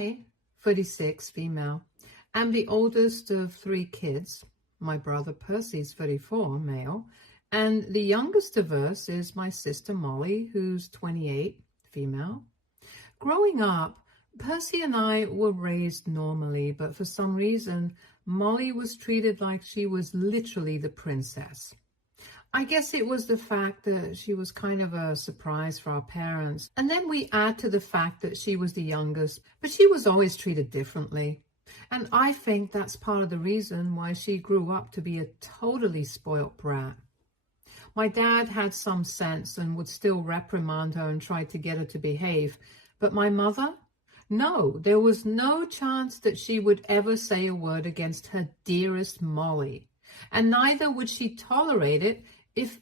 I, 36, female, am the oldest of three kids. My brother Percy's 34, male, and the youngest of us is my sister Molly, who's 28, female. Growing up, Percy and I were raised normally, but for some reason, Molly was treated like she was literally the princess. I guess it was the fact that she was kind of a surprise for our parents. And then we add to the fact that she was the youngest, but she was always treated differently. And I think that's part of the reason why she grew up to be a totally spoilt brat. My dad had some sense and would still reprimand her and try to get her to behave. But my mother? No, there was no chance that she would ever say a word against her dearest Molly. And neither would she tolerate it if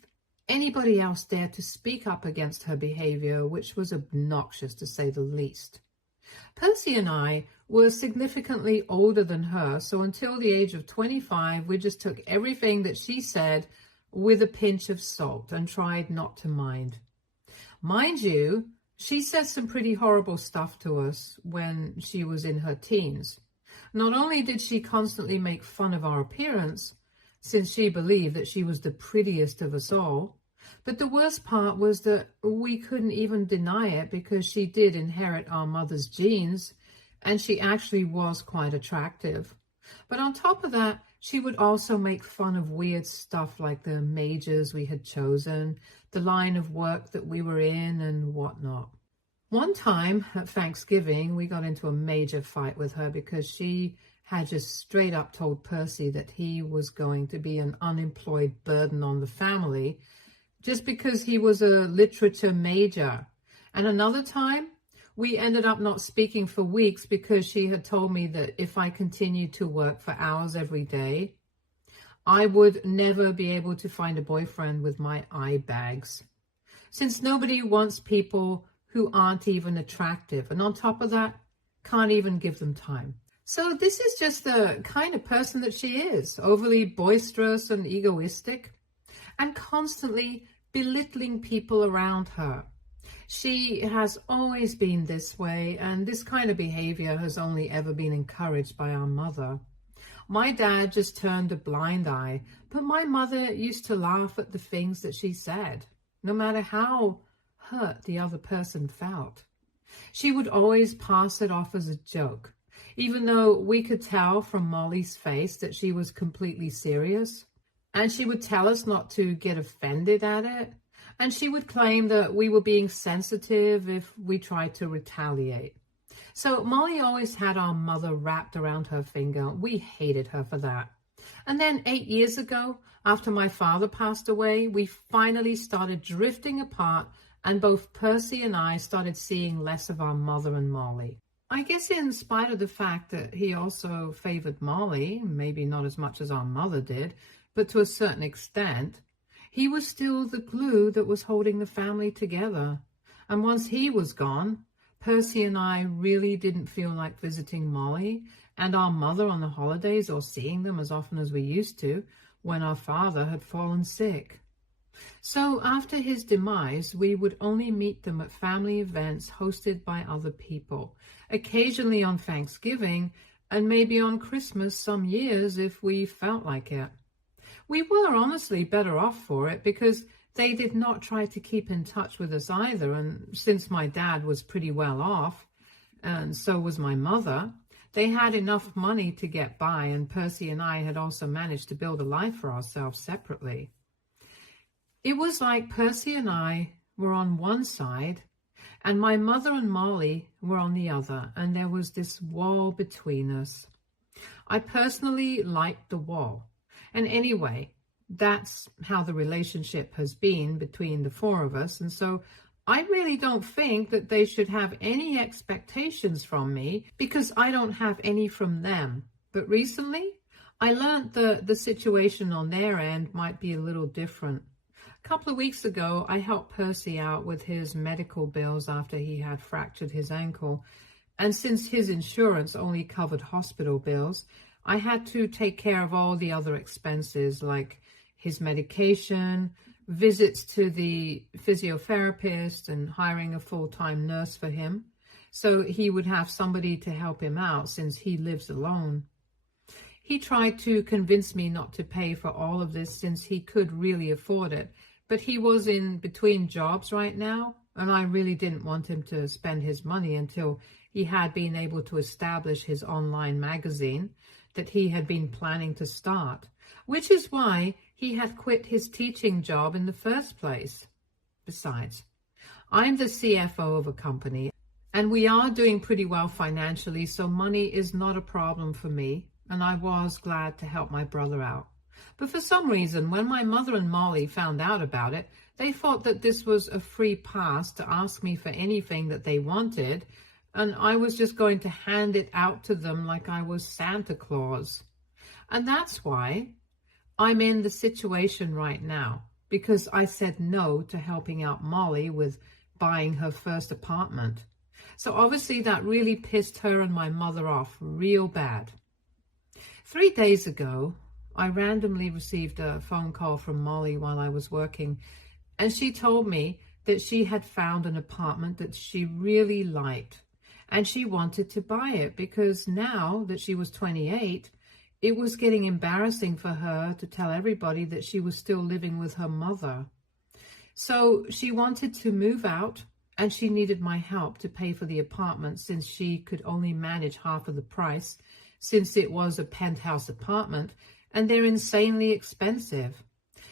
anybody else dared to speak up against her behavior, which was obnoxious to say the least. Percy and I were significantly older than her, so until the age of 25, we just took everything that she said with a pinch of salt and tried not to mind. Mind you, she said some pretty horrible stuff to us when she was in her teens. Not only did she constantly make fun of our appearance, since she believed that she was the prettiest of us all, but the worst part was that we couldn't even deny it because she did inherit our mother's genes, and she actually was quite attractive. But on top of that, she would also make fun of weird stuff like the majors we had chosen, the line of work that we were in, and whatnot. One time at Thanksgiving, we got into a major fight with her because she had just straight up told Percy that he was going to be an unemployed burden on the family just because he was a literature major. And another time, we ended up not speaking for weeks because she had told me that if I continued to work for hours every day, I would never be able to find a boyfriend with my eye bags. Since nobody wants people who aren't even attractive, and on top of that, can't even give them time. So this is just the kind of person that she is, overly boisterous and egoistic, and constantly belittling people around her. She has always been this way, and this kind of behavior has only ever been encouraged by our mother. My dad just turned a blind eye, but my mother used to laugh at the things that she said, no matter how hurt the other person felt. She would always pass it off as a joke, even though we could tell from Molly's face that she was completely serious. And she would tell us not to get offended at it. And she would claim that we were being sensitive if we tried to retaliate. So Molly always had our mother wrapped around her finger. We hated her for that. And then 8 years ago, after my father passed away, we finally started drifting apart, and both Percy and I started seeing less of our mother and Molly. I guess in spite of the fact that he also favored Molly, maybe not as much as our mother did, but to a certain extent, he was still the glue that was holding the family together. And once he was gone, Percy and I really didn't feel like visiting Molly and our mother on the holidays or seeing them as often as we used to when our father had fallen sick. So after his demise, we would only meet them at family events hosted by other people, occasionally on Thanksgiving, and maybe on Christmas some years if we felt like it. We were honestly better off for it because they did not try to keep in touch with us either, and since my dad was pretty well off, and so was my mother, they had enough money to get by, and Percy and I had also managed to build a life for ourselves separately. It was like Percy and I were on one side, and my mother and Molly were on the other, and there was this wall between us. I personally liked the wall. And anyway, that's how the relationship has been between the four of us. And so I really don't think that they should have any expectations from me because I don't have any from them. But recently, I learned that the situation on their end might be a little different. A couple of weeks ago, I helped Percy out with his medical bills after he had fractured his ankle. And since his insurance only covered hospital bills, I had to take care of all the other expenses like his medication, visits to the physiotherapist, and hiring a full-time nurse for him. so he would have somebody to help him out since he lives alone. He tried to convince me not to pay for all of this since he could really afford it, but he was in between jobs right now, and I really didn't want him to spend his money until he had been able to establish his online magazine that he had been planning to start, which is why he had quit his teaching job in the first place. Besides, I'm the CFO of a company, and we are doing pretty well financially, so money is not a problem for me, and I was glad to help my brother out. But for some reason, when my mother and Molly found out about it, they thought that this was a free pass to ask me for anything that they wanted, and I was just going to hand it out to them like I was Santa Claus. And that's why I'm in the situation right now, because I said no to helping out Molly with buying her first apartment. So obviously that really pissed her and my mother off real bad. 3 days ago, I randomly received a phone call from Molly while I was working, and she told me that she had found an apartment that she really liked, and she wanted to buy it because now that she was 28, it was getting embarrassing for her to tell everybody that she was still living with her mother. So she wanted to move out, and she needed my help to pay for the apartment since she could only manage half of the price, since it was a penthouse apartment, and they're insanely expensive.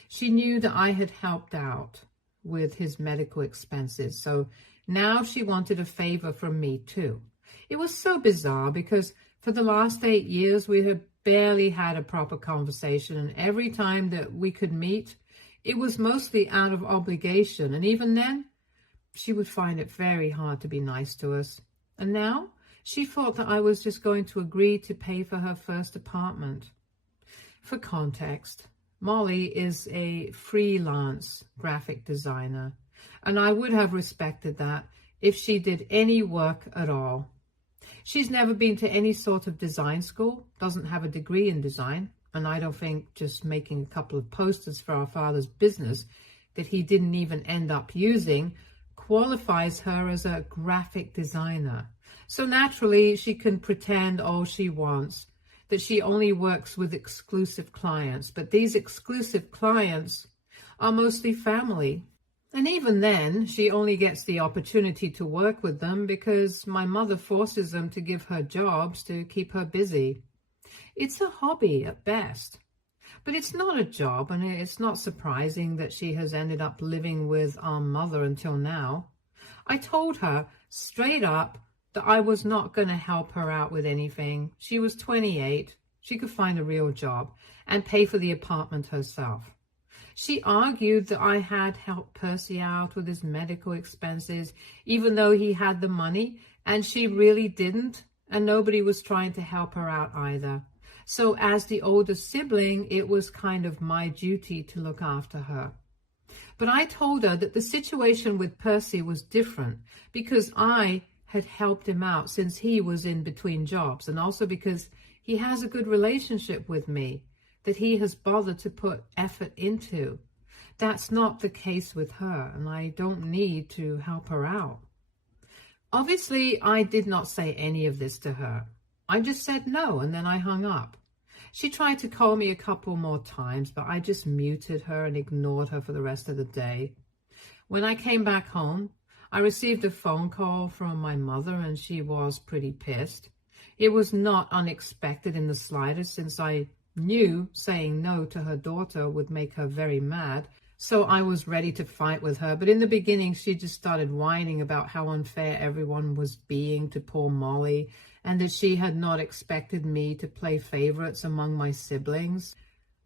She knew that I had helped out with his medical expenses, so now she wanted a favor from me too. It was so bizarre because for the last 8 years we had barely had a proper conversation, and every time that we could meet, it was mostly out of obligation, and even then, she would find it very hard to be nice to us. And now, she thought that I was just going to agree to pay for her first apartment. For context, Molly is a freelance graphic designer, and I would have respected that if she did any work at all. She's never been to any sort of design school, doesn't have a degree in design, and I don't think just making a couple of posters for our father's business that he didn't even end up using qualifies her as a graphic designer. So naturally, she can pretend all she wants, that she only works with exclusive clients, but these exclusive clients are mostly family. And even then, she only gets the opportunity to work with them because my mother forces them to give her jobs to keep her busy. It's a hobby at best, but it's not a job, and it's not surprising that she has ended up living with our mother until now. I told her straight up that I was not going to help her out with anything. She was 28. She could find a real job and pay for the apartment herself. She argued that I had helped Percy out with his medical expenses, even though he had the money, and she really didn't, and nobody was trying to help her out either. So as the older sibling, it was kind of my duty to look after her. But I told her that the situation with Percy was different because I had helped him out since he was in between jobs, and also because he has a good relationship with me that he has bothered to put effort into. That's not the case with her, and I don't need to help her out. Obviously, I did not say any of this to her. I just said no, and then I hung up. She tried to call me a couple more times, but I just muted her and ignored her for the rest of the day. When I came back home, I received a phone call from my mother, and she was pretty pissed. It was not unexpected in the slightest, since I knew saying no to her daughter would make her very mad, so I was ready to fight with her. But in the beginning, she just started whining about how unfair everyone was being to poor Molly, and that she had not expected me to play favorites among my siblings.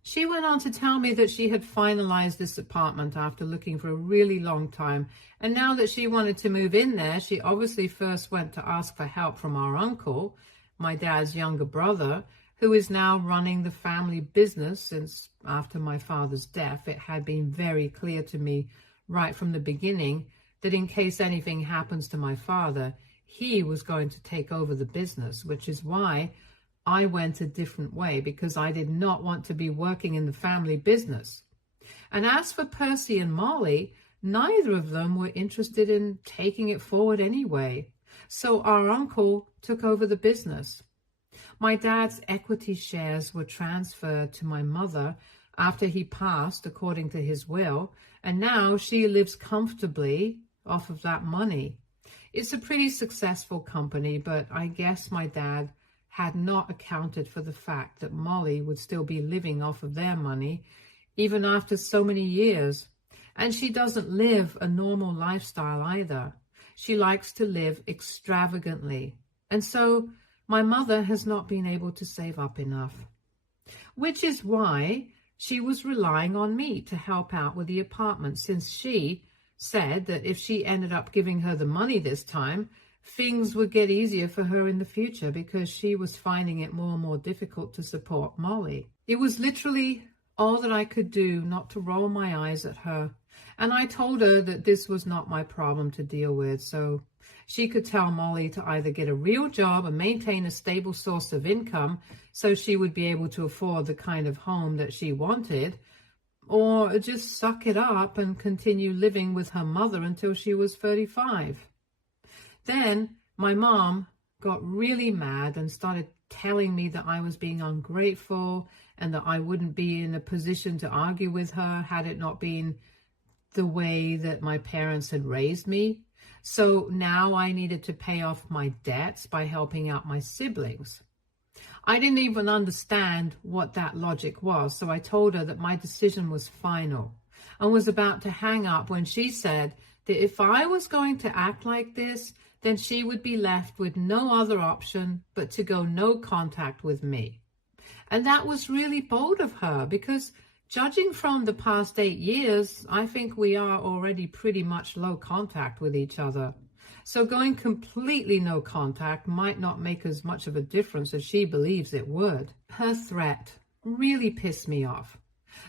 She went on to tell me that she had finalized this apartment after looking for a really long time, and now that she wanted to move in there, she obviously first went to ask for help from our uncle, my dad's younger brother, who is now running the family business, since after my father's death, it had been very clear to me right from the beginning that in case anything happens to my father, he was going to take over the business, which is why I went a different way, because I did not want to be working in the family business. And as for Percy and Molly, neither of them were interested in taking it forward anyway. So our uncle took over the business. My dad's equity shares were transferred to my mother after he passed, according to his will, and now she lives comfortably off of that money. It's a pretty successful company, but I guess my dad had not accounted for the fact that Molly would still be living off of their money even after so many years. And she doesn't live a normal lifestyle either. She likes to live extravagantly. And so my mother has not been able to save up enough, which is why she was relying on me to help out with the apartment, since she said that if she ended up giving her the money this time, things would get easier for her in the future because she was finding it more and more difficult to support Molly. It was literally all that I could do not to roll my eyes at her. And I told her that this was not my problem to deal with, so she could tell Molly to either get a real job and maintain a stable source of income so she would be able to afford the kind of home that she wanted, or just suck it up and continue living with her mother until she was 35. Then my mom got really mad and started telling me that I was being ungrateful and that I wouldn't be in a position to argue with her had it not been the way that my parents had raised me. So now I needed to pay off my debts by helping out my siblings. I didn't even understand what that logic was, so I told her that my decision was final and was about to hang up when she said that if I was going to act like this, then she would be left with no other option but to go no contact with me. And that was really bold of her, because judging from the past 8 years, I think we are already pretty much low contact with each other. So going completely no contact might not make as much of a difference as she believes it would. Her threat really pissed me off.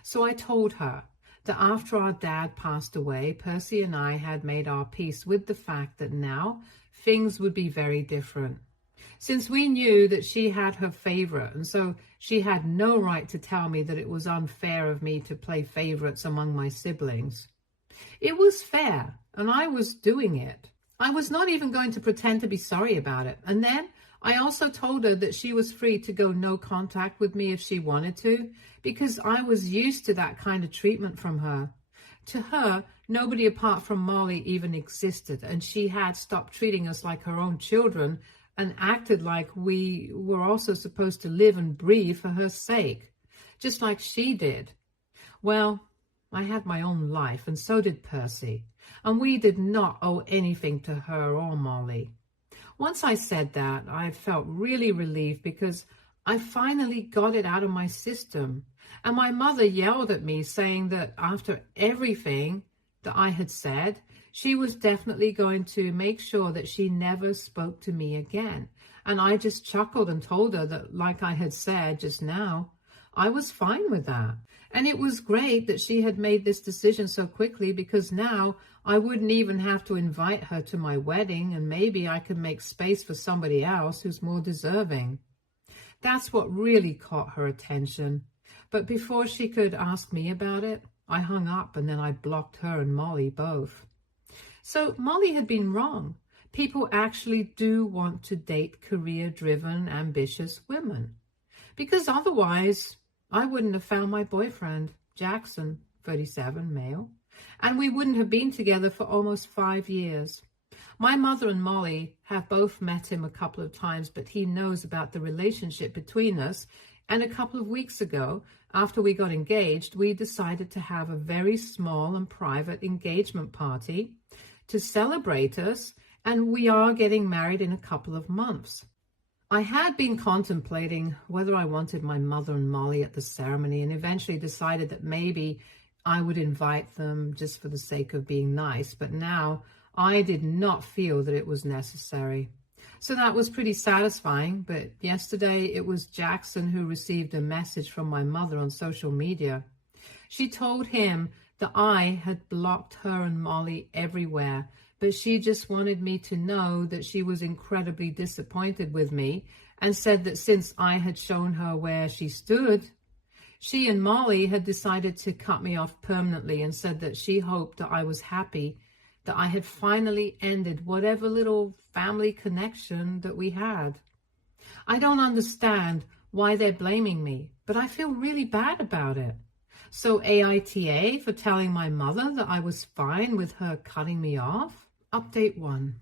So I told her that after our dad passed away, Percy and I had made our peace with the fact that now things would be very different. Since we knew that she had her favorite, and so she had no right to tell me that it was unfair of me to play favorites among my siblings. It was fair, and I was doing it. I was not even going to pretend to be sorry about it. And then I also told her that she was free to go no contact with me if she wanted to, because I was used to that kind of treatment from her. To her, nobody apart from Molly even existed, and she had stopped treating us like her own children and acted like we were also supposed to live and breathe for her sake, just like she did. Well, I had my own life, and so did Percy, and we did not owe anything to her or Molly. Once I said that, I felt really relieved because I finally got it out of my system. And my mother yelled at me, saying that after everything that I had said, she was definitely going to make sure that she never spoke to me again. And I just chuckled and told her that, like I had said just now, I was fine with that. And it was great that she had made this decision so quickly, because now I wouldn't even have to invite her to my wedding, and maybe I could make space for somebody else who's more deserving. That's what really caught her attention. But before she could ask me about it, I hung up, and then I blocked her and Molly both. So Molly had been wrong. People actually do want to date career-driven, ambitious women. Because otherwise, I wouldn't have found my boyfriend, Jackson, 37, male, and we wouldn't have been together for almost 5 years. My mother and Molly have both met him a couple of times, but he knows about the relationship between us. And a couple of weeks ago, after we got engaged, we decided to have a very small and private engagement party to celebrate us, and we are getting married in a couple of months. I had been contemplating whether I wanted my mother and Molly at the ceremony, and eventually decided that maybe I would invite them just for the sake of being nice, but now I did not feel that it was necessary. So that was pretty satisfying, but yesterday it was Jackson who received a message from my mother on social media. She told him that I had blocked her and Molly everywhere, but she just wanted me to know that she was incredibly disappointed with me, and said that since I had shown her where she stood, she and Molly had decided to cut me off permanently, and said that she hoped that I was happy that I had finally ended whatever little family connection that we had. I don't understand why they're blaming me, but I feel really bad about it. So AITA for telling my mother that I was fine with her cutting me off? Update 1.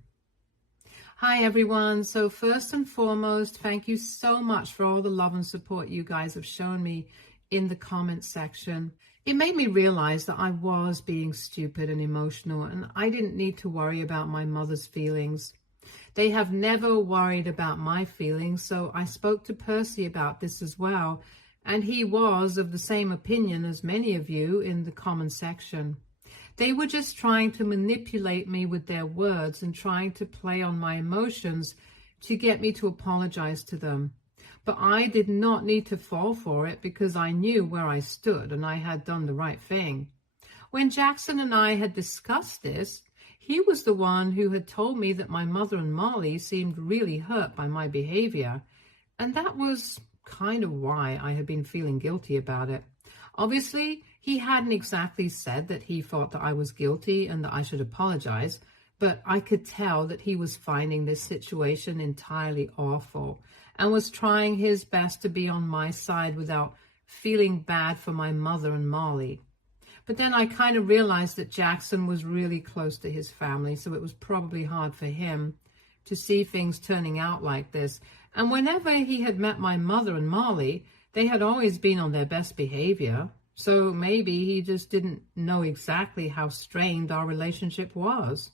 Hi everyone. So first and foremost, thank you so much for all the love and support you guys have shown me in the comment section. It made me realize that I was being stupid and emotional, and I didn't need to worry about my mother's feelings. They have never worried about my feelings, so I spoke to Percy about this as well, and he was of the same opinion as many of you in the comment section. They were just trying to manipulate me with their words and trying to play on my emotions to get me to apologize to them. But I did not need to fall for it because I knew where I stood and I had done the right thing. When Jackson and I had discussed this, he was the one who had told me that my mother and Molly seemed really hurt by my behavior, and that was kind of why I had been feeling guilty about it. Obviously, he hadn't exactly said that he thought that I was guilty and that I should apologize, but I could tell that he was finding this situation entirely awful and was trying his best to be on my side without feeling bad for my mother and Molly. But then I kind of realized that Jackson was really close to his family, so it was probably hard for him to see things turning out like this. And whenever he had met my mother and Molly, they had always been on their best behavior. So maybe he just didn't know exactly how strained our relationship was.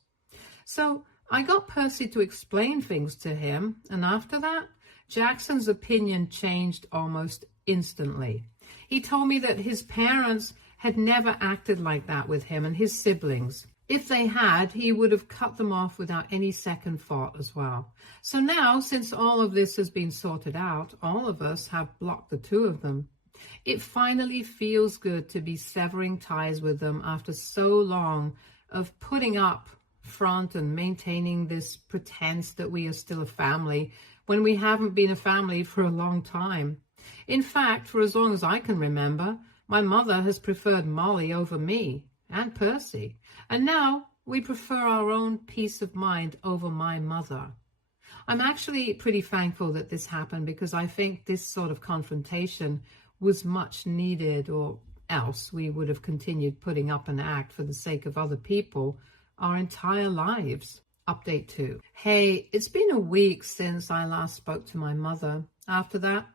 So I got Percy to explain things to him, and after that, Jackson's opinion changed almost instantly. He told me that his parents had never acted like that with him and his siblings. If they had, he would have cut them off without any second thought as well. So now, since all of this has been sorted out, all of us have blocked the two of them. It finally feels good to be severing ties with them after so long of putting up front and maintaining this pretense that we are still a family when we haven't been a family for a long time. In fact, for as long as I can remember, my mother has preferred Molly over me and Percy, and now we prefer our own peace of mind over my mother. I'm actually pretty thankful that this happened because I think this sort of confrontation was much needed, or else we would have continued putting up an act for the sake of other people our entire lives. Update 2. Hey, it's been a week since I last spoke to my mother. After that,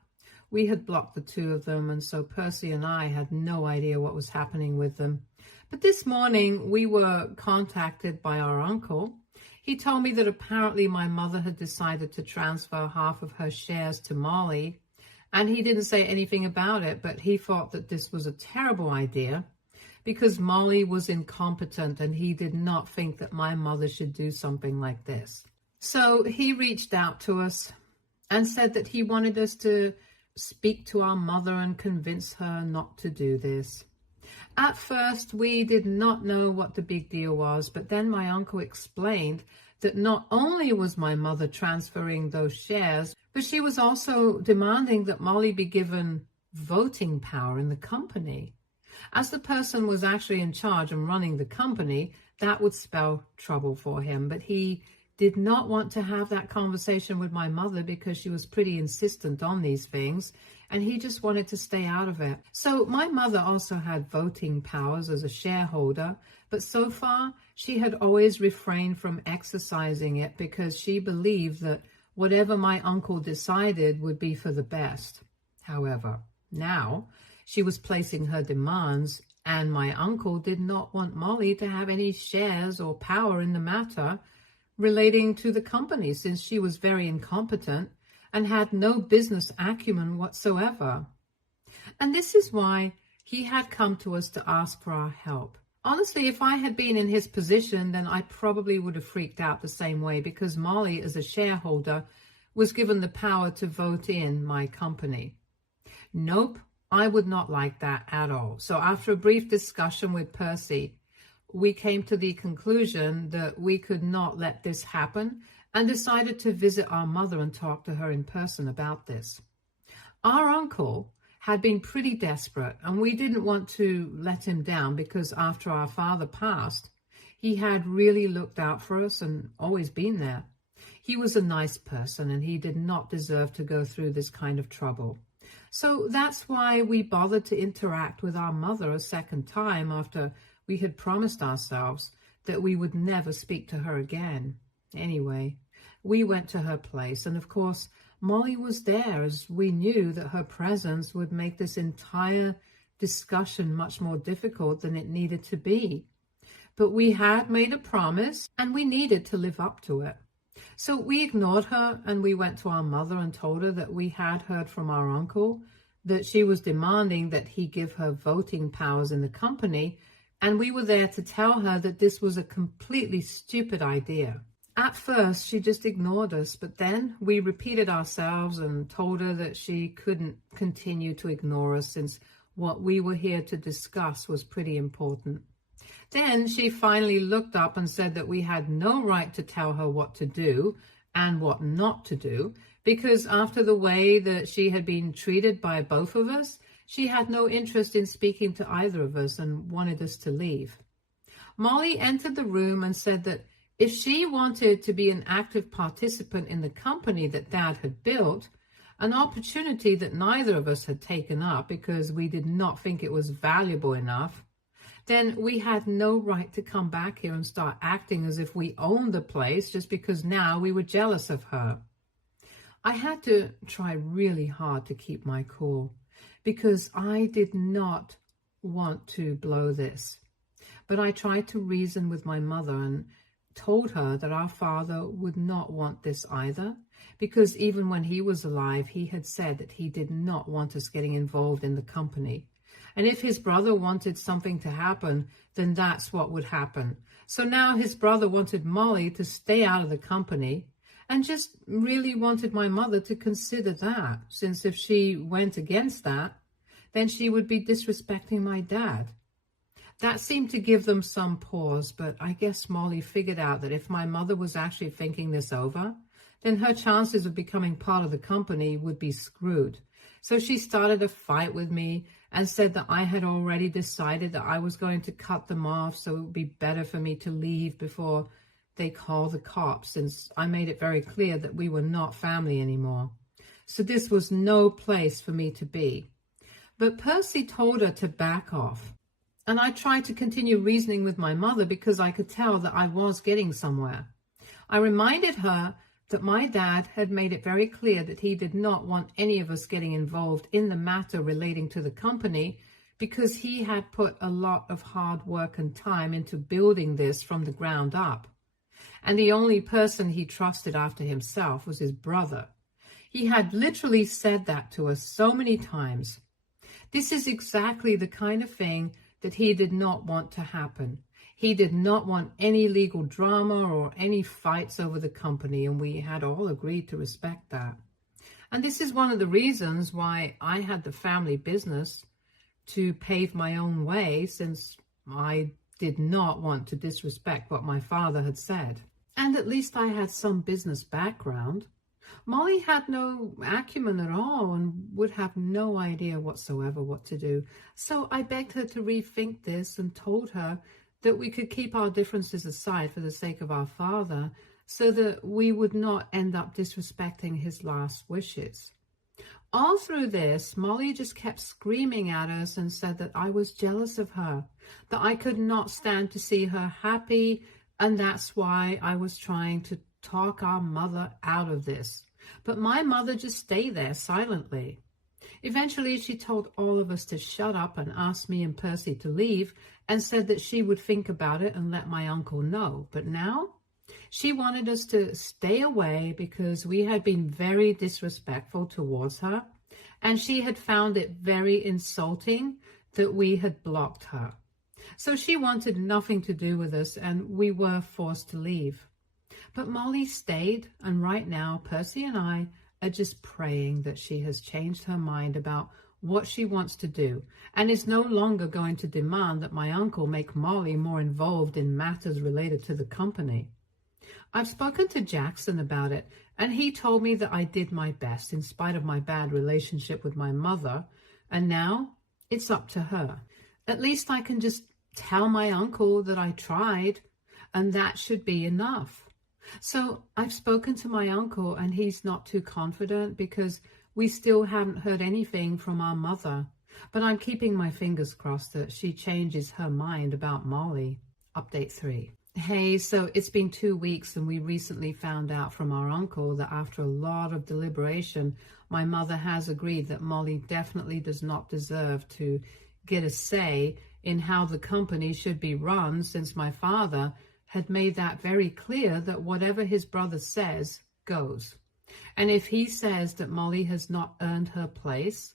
we had blocked the two of them, and so Percy and I had no idea what was happening with them. But this morning, we were contacted by our uncle. He told me that apparently my mother had decided to transfer half of her shares to Molly, and he didn't say anything about it, but he thought that this was a terrible idea because Molly was incompetent and he did not think that my mother should do something like this. So he reached out to us and said that he wanted us to speak to our mother and convince her not to do this. At first, we did not know what the big deal was, but then my uncle explained that not only was my mother transferring those shares, but she was also demanding that Molly be given voting power in the company. As the person was actually in charge and running the company, that would spell trouble for him, but he did not want to have that conversation with my mother because she was pretty insistent on these things, and he just wanted to stay out of it. So my mother also had voting powers as a shareholder, but so far she had always refrained from exercising it because she believed that whatever my uncle decided would be for the best. However, now she was placing her demands, and my uncle did not want Molly to have any shares or power in the matter relating to the company, since she was very incompetent and had no business acumen whatsoever. And this is why he had come to us to ask for our help. Honestly, if I had been in his position, then I probably would have freaked out the same way, because Molly, as a shareholder, was given the power to vote in my company. Nope, I would not like that at all. So after a brief discussion with Percy, we came to the conclusion that we could not let this happen and decided to visit our mother and talk to her in person about this. Our uncle had been pretty desperate, and we didn't want to let him down because after our father passed, He had really looked out for us and always been there. He was a nice person and he did not deserve to go through this kind of trouble. So that's why we bothered to interact with our mother a second time after we had promised ourselves that we would never speak to her again. Anyway, we went to her place, and of course, Molly was there, as we knew that her presence would make this entire discussion much more difficult than it needed to be. But we had made a promise, and we needed to live up to it. So we ignored her, and we went to our mother and told her that we had heard from our uncle that she was demanding that he give her voting powers in the company, and we were there to tell her that this was a completely stupid idea. At first, she just ignored us, but then we repeated ourselves and told her that she couldn't continue to ignore us since what we were here to discuss was pretty important. Then she finally looked up and said that we had no right to tell her what to do and what not to do, because after the way that she had been treated by both of us, she had no interest in speaking to either of us and wanted us to leave. Molly entered the room and said that if she wanted to be an active participant in the company that Dad had built, an opportunity that neither of us had taken up because we did not think it was valuable enough, then we had no right to come back here and start acting as if we owned the place just because now we were jealous of her. I had to try really hard to keep my cool because I did not want to blow this. But I tried to reason with my mother and told her that our father would not want this either, because even when he was alive, he had said that he did not want us getting involved in the company. And if his brother wanted something to happen, then that's what would happen. So now his brother wanted Molly to stay out of the company and just really wanted my mother to consider that, since if she went against that, then she would be disrespecting my dad. That seemed to give them some pause, but I guess Molly figured out that if my mother was actually thinking this over, then her chances of becoming part of the company would be screwed. So she started a fight with me and said that I had already decided that I was going to cut them off, so it would be better for me to leave before they call the cops, since I made it very clear that we were not family anymore. So this was no place for me to be. But Percy told her to back off. And I tried to continue reasoning with my mother because I could tell that I was getting somewhere. I reminded her that my dad had made it very clear that he did not want any of us getting involved in the matter relating to the company because he had put a lot of hard work and time into building this from the ground up. And the only person he trusted after himself was his brother. He had literally said that to us so many times. This is exactly the kind of thing that he did not want to happen. He did not want any legal drama or any fights over the company, and we had all agreed to respect that. And this is one of the reasons why I had the family business to pave my own way, since I did not want to disrespect what my father had said. And at least I had some business background. Molly had no acumen at all and would have no idea whatsoever what to do. So I begged her to rethink this and told her that we could keep our differences aside for the sake of our father so that we would not end up disrespecting his last wishes. All through this, Molly just kept screaming at us and said that I was jealous of her, that I could not stand to see her happy, and that's why I was trying to talk our mother out of this. But my mother just stayed there silently. Eventually, she told all of us to shut up and asked me and Percy to leave and said that she would think about it and let my uncle know. But now, she wanted us to stay away because we had been very disrespectful towards her, and she had found it very insulting that we had blocked her. So she wanted nothing to do with us, and we were forced to leave. But Molly stayed, and right now, Percy and I are just praying that she has changed her mind about what she wants to do and is no longer going to demand that my uncle make Molly more involved in matters related to the company. I've spoken to Jackson about it, and he told me that I did my best in spite of my bad relationship with my mother, and now it's up to her. At least I can just tell my uncle that I tried. and that should be enough. So I've spoken to my uncle, and he's not too confident because we still haven't heard anything from our mother. But I'm keeping my fingers crossed that she changes her mind about Molly. Update 3. Hey, so it's been 2 weeks, and we recently found out from our uncle that after a lot of deliberation, my mother has agreed that Molly definitely does not deserve to get a say in how the company should be run, since my father had made that very clear that whatever his brother says goes. And if he says that Molly has not earned her place,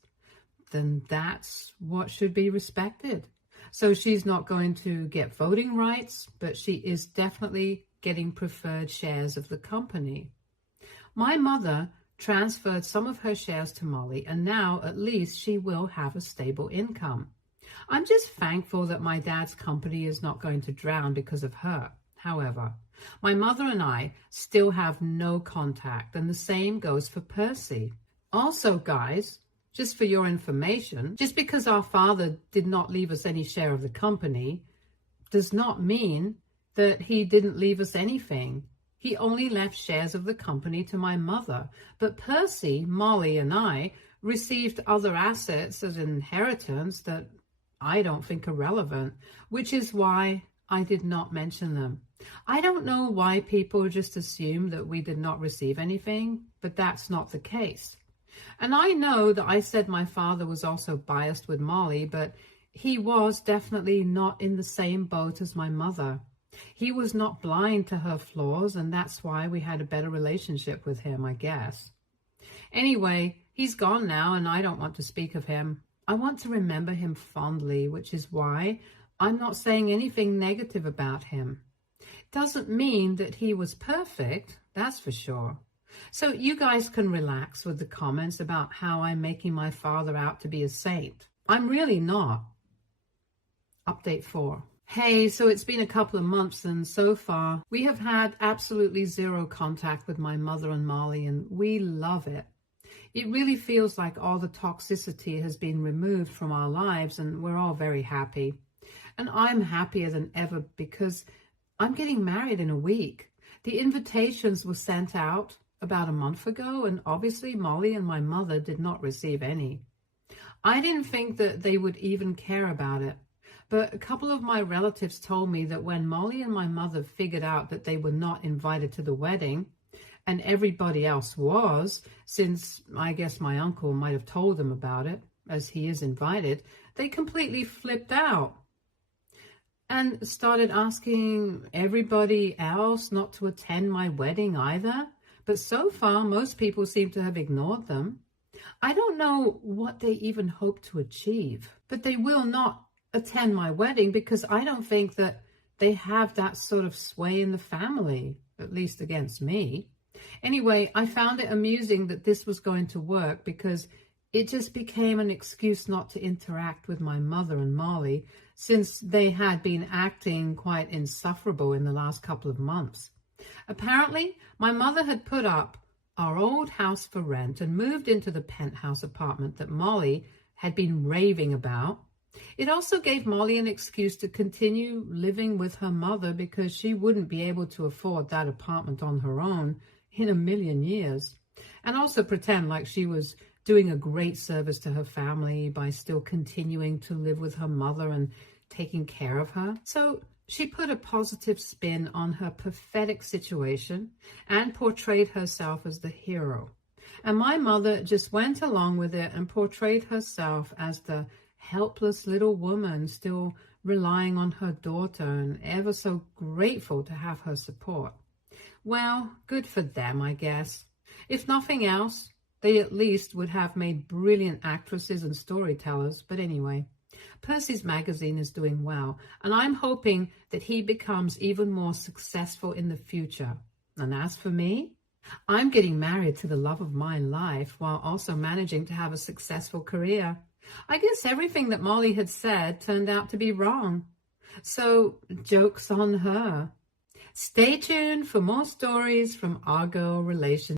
then that's what should be respected. So she's not going to get voting rights, but she is definitely getting preferred shares of the company. My mother transferred some of her shares to Molly, and now at least she will have a stable income. I'm just thankful that my dad's company is not going to drown because of her. However, my mother and I still have no contact, and the same goes for Percy. Also, guys, just for your information, just because our father did not leave us any share of the company does not mean that he didn't leave us anything. He only left shares of the company to my mother, but Percy, Molly, and I received other assets as inheritance that I don't think are relevant, which is why I did not mention them. I don't know why people just assume that we did not receive anything, but that's not the case. And I know that I said my father was also biased with Molly, but he was definitely not in the same boat as my mother. He was not blind to her flaws, and that's why we had a better relationship with him, I guess. Anyway, he's gone now, and I don't want to speak of him. I want to remember him fondly, which is why I'm not saying anything negative about him. Doesn't mean that he was perfect, that's for sure. So you guys can relax with the comments about how I'm making my father out to be a saint. I'm really not. Update 4. Hey, so it's been a couple of months, and so far we have had absolutely zero contact with my mother and Molly, and we love it. It really feels like all the toxicity has been removed from our lives, and we're all very happy. And I'm happier than ever because I'm getting married in a week. The invitations were sent out about a month ago, and obviously Molly and my mother did not receive any. I didn't think that they would even care about it, but a couple of my relatives told me that when Molly and my mother figured out that they were not invited to the wedding, and everybody else was, since I guess my uncle might have told them about it, as he is invited, they completely flipped out and started asking everybody else not to attend my wedding either. But so far, most people seem to have ignored them. I don't know what they even hope to achieve, but they will not attend my wedding because I don't think that they have that sort of sway in the family, at least against me. Anyway, I found it amusing that this was going to work because it just became an excuse not to interact with my mother and Molly, since they had been acting quite insufferable in the last couple of months. Apparently, my mother had put up our old house for rent and moved into the penthouse apartment that Molly had been raving about. It also gave Molly an excuse to continue living with her mother because she wouldn't be able to afford that apartment on her own in a million years, and also pretend like she was doing a great service to her family by still continuing to live with her mother and taking care of her. So she put a positive spin on her pathetic situation and portrayed herself as the hero. And my mother just went along with it and portrayed herself as the helpless little woman still relying on her daughter and ever so grateful to have her support. Well, good for them, I guess. If nothing else, they at least would have made brilliant actresses and storytellers. But anyway, Percy's magazine is doing well, and I'm hoping that he becomes even more successful in the future. And as for me, I'm getting married to the love of my life while also managing to have a successful career. I guess everything that Molly had said turned out to be wrong. So, joke's on her. Stay tuned for more stories from our girl relations.